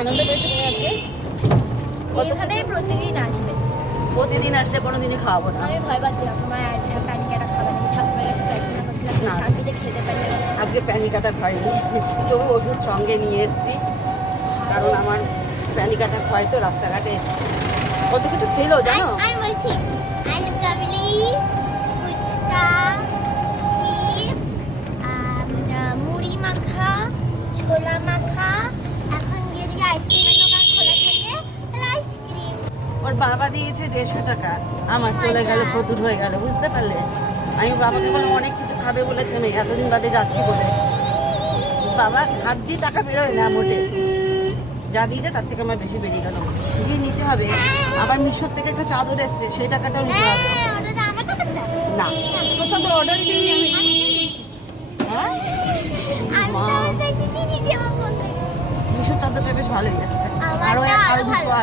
আনন্দ পেয়েছো তুমি আজকে? এইভাবেই প্রতিদিন আসবে। প্রতিদিন আসলে কোনোদিনই খাওয়াবো না। আমি ভয় পাচ্ছিলাম তোমার প্যানিকাটা খাবে নাকি, ঠাকুমার একটু প্রার্থনা করছিলাম না। শান্তিতে খেতে পারলে। আজকে প্যানিকাটা খাইনি, তবু ওষুধ সঙ্গে নিয়ে এসেছি, কারণ আমার প্যানিকাটা খাওয়াই তো রাস্তাঘাটে কত কিছু খেলো জানো। আমি বলছি আলু কাবলি, ফুচকা, চিপস, মুড়ি মাখা, ছোলা মাখা, এখন গিয়ে যদি আইসক্রিমের দোকান খোলা থাকে তাহলে আইসক্রিম। ওর বাবা দিয়েছে 150 টাকা, আমার চলে গেল, ফতুর হয়ে গেল, বুঝতে পারলে। আমি বাবাকে বললাম অনেক কিছু খাবে বলেছে, আমি এতদিন বাদে যাচ্ছি বলে। বাবা হাত দিয়ে টাকা বেরোয় না মোটে, যা দিয়েছে তার থেকে আমার বেশি বেরিয়ে গেল। গিয়ে নিতে হবে। আবার মিশোর থেকে একটা চাদর এসছে, সেই টাকাটাও নিতে হবে। ওটা আমার টাকাটা না, তোর চাদর অর্ডার দিইনি আমি। হ্যাঁ, মা, আমি দিদি যে আমার বন্ধু মিশোর চাদরটা বেশ ভালোই এসছে। আমারটা আরো আরো দুটো ভালো। আছে।